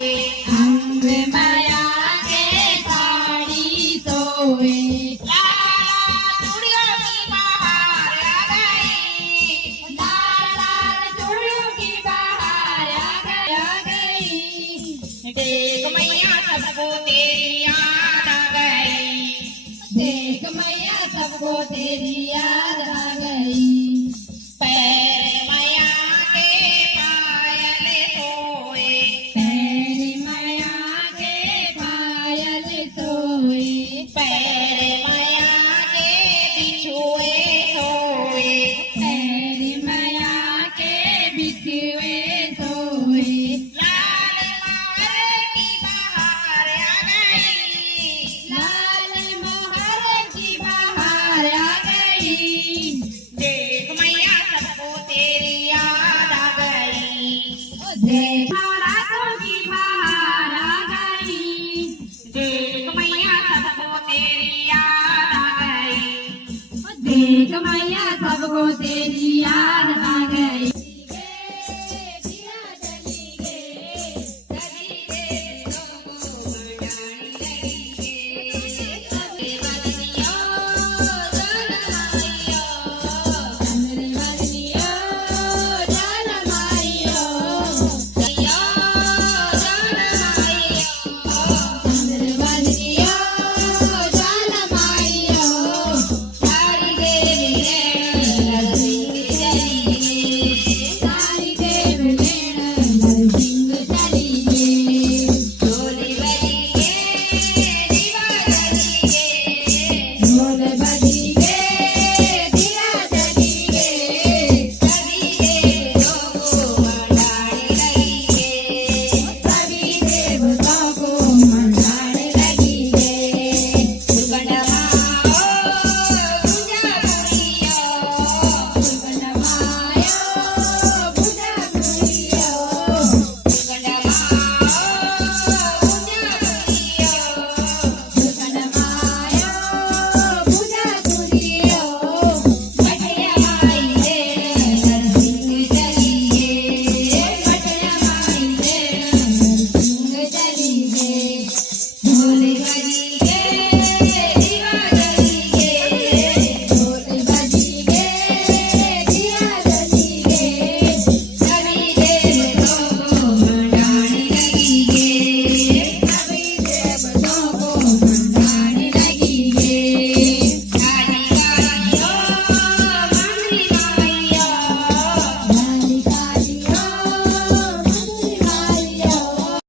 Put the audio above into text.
अंग माया के साड़ी सोए लाल चूड़ियों की बहार आ गई लाल चूड़ियों की बहार आ गई देख मैया सबको तेरी याद आ गई देख मैया सबको तेरी याद आ गई देख मैया सबको तेरी याद